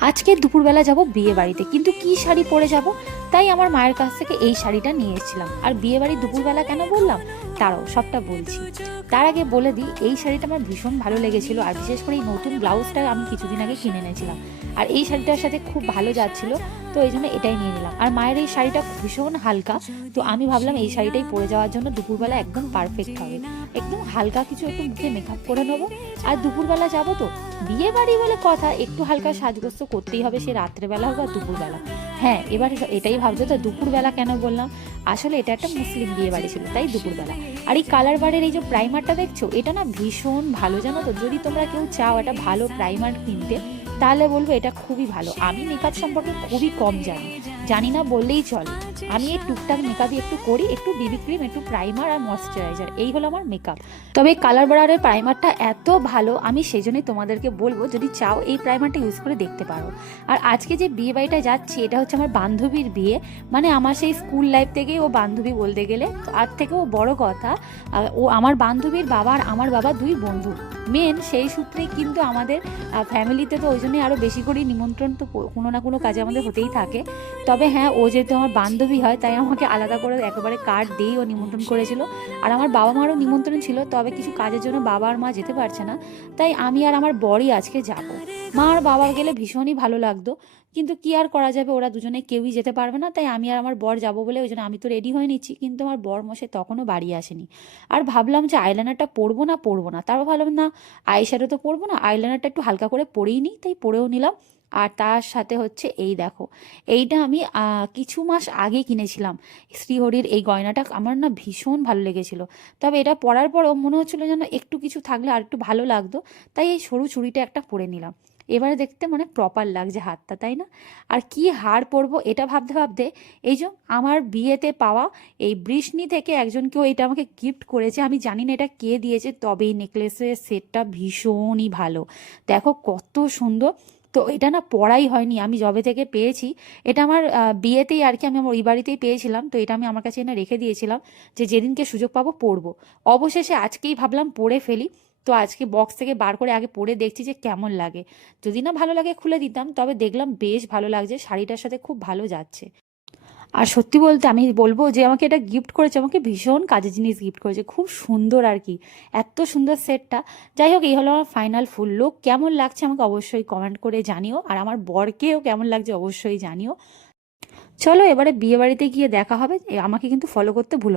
আজকে দুপুরবেলা যাব বিয়ে বাড়িতে, কিন্তু কি শাড়ি পরে যাব, তাই আমার মায়ের কাছ থেকে এই শাড়িটা নিয়ে এসেছিলাম। আর বিয়ে বাড়ি দুপুরবেলা কেন বললাম, তারাও সবটা বলছি। তার আগে বলে দিই, এই শাড়িটা আমার ভীষণ ভালো লেগেছিল, আর বিশেষ করে এই নতুন ব্লাউজটা আমি কিছুদিন আগে কিনে এনেছিলাম, আর এই শাড়িটার সাথে খুব ভালো যাচ্ছিল, তো এই জন্য এটাই নিয়ে নিলাম। আর মায়ের এই শাড়িটা ভীষণ হালকা, তো আমি ভাবলাম এই শাড়িটাই পরে যাওয়ার জন্য দুপুরবেলা একদম পারফেক্ট হবে। একদম হালকা কিছু একটু মুখে মেকআপ করে নেবো, আর দুপুরবেলা যাবো তো বিয়ে বাড়ি বলে কথা, একটু হালকা সাজগোজ তো করতেই হবে, সে রাত্রেবেলা হোক বা দুপুরবেলা। হ্যাঁ, এবার এটাই ভাবছো তো দুপুরবেলা কেন বললাম, আসলে এটা একটা মুসলিম বিয়ে বাড়ি ছিল, তাই দুপুরবেলা। আর এই কালার বারের এই যে প্রাইমারটা দেখছো, এটা না ভীষণ ভালো, জানো তো। যদি তোমরা কেউ চাও একটা ভালো প্রাইমার কিনতে, তাহলে বলবো এটা খুবই ভালো। আমি মেকআপ সম্পর্কে খুবই কম জানি না বললেই চলে। আমি এই টুকটাক মেকআপই একটু করি, একটু বিবি ক্রিম, একটু প্রাইমার আর ময়শ্চারাইজার, এই হলো আমার মেকআপ। তবে কালার বারারের প্রাইমারটা এত ভালো, আমি সেই জন্যই তোমাদেরকে বলবো, যদি চাও এই প্রাইমারটা ইউজ করে দেখতে পারো। আর আজকে যে বিয়ে বাড়িটা যাচ্ছি, এটা হচ্ছে আমার বান্ধবীর বিয়ে, মানে আমার সেই স্কুল লাইফ থেকেই ও বান্ধবী বলতে গেলে। আর থেকেও বড় কথা, ও আমার বান্ধবীর বাবা আর আমার বাবা দুই বন্ধু মেন, সেই সূত্রেই কিন্তু আমাদের ফ্যামিলিতে তো ওই জন্যই আরও বেশি করেই নিমন্ত্রণ তো কোনো না কোনো কাজে আমাদের হতেই থাকে। তবে হ্যাঁ, ও যেহেতু আমার বান্ধবী হয়, তাই আমাকে আলাদা করে একেবারে কার্ড দিয়েই ও নিমন্ত্রণ করেছিল। আর আমার বাবা মারও নিমন্ত্রণ ছিল, তবে কিছু কাজের জন্য বাবা আর মা যেতে পারছে না, তাই আমি আর আমার বরই আজকে যাব। মা আর বাবা গেলে ভীষণই ভালো লাগতো, কিন্তু কি আর করা যাবে, ওরা দুজনে কেউই যেতে পারবে না, তাই আমি আর আমার বর যাবো বলে ওই জন্য আমি তো রেডি হয়ে নিচ্ছি। কিন্তু আমার বর মশাই তখনও বাড়ি আসেনি। আর ভাবলাম যে আইলাইনারটা পরবো না, তারপর ভাবলাম না, আইশ্যাডো তো পরবো না, আইলাইনারটা একটু হালকা করে পরেই নিই, তাই পরেও নিলাম। আর তার সাথে হচ্ছে এই দেখো, এইটা আমি কিছু মাস আগে কিনেছিলাম, শ্রীহরির এই গয়নাটা আমার না ভীষণ ভালো লেগেছিল। তবে এটা পরার পরও মনে হচ্ছিলো যেন একটু কিছু থাকলে আর একটু ভালো লাগতো, তাই এই সরু চুড়িটা একটা পরে নিলাম। এবারে দেখতে মানে প্রপার লাগছে হাতটা, তাই না? আর কি হার পরবো এটা ভাবতে ভাবতে, এই যে আমার বিয়েতে পাওয়া এই বৃষ্ণি থেকে একজনকেও এটা আমাকে গিফট করেছে, আমি জানি না এটা কে দিয়েছে, তবে এই নেকলেসের সেটটা ভীষণই ভালো, দেখো কত সুন্দর। তো এটা না পড়াই হয়নি, আমি যবে থেকে পেয়েছি, এটা আমার বিয়েতেই আর কি, আমি আমার ওই বাড়িতেই পেয়েছিলাম, তো এটা আমি আমার কাছে এনে রেখে দিয়েছিলাম, যে যেদিনকে সুযোগ পাবো পরবো। অবশেষে আজকেই ভাবলাম পরে ফেলি, তো আজকে বক্স থেকে বার করে আগে পরে দেখছি যে কেমন লাগে। যদি না ভালো লাগে খুলে দিতাম, তবে দেখলাম বেশ ভালো লাগছে, শাড়িটার সাথে খুব ভালো যাচ্ছে। আর সত্যি বলতে আমি বলবো যে আমাকে এটা গিফট করেছে, আমাকে ভীষণ কাজের জিনিস গিফট করেছে, খুব সুন্দর আর কি, এত সুন্দর সেটটা। যাই হোক, এই হলো আমার ফাইনাল ফুল লুক। কেমন লাগছে আমাকে অবশ্যই কমেন্ট করে জানিও, আর আমার বরকেও কেমন লাগছে অবশ্যই জানিও। চলো এবারে বিয়ে বাড়িতে গিয়ে দেখা হবে, আমাকে কিন্তু ফলো করতে ভুলো না।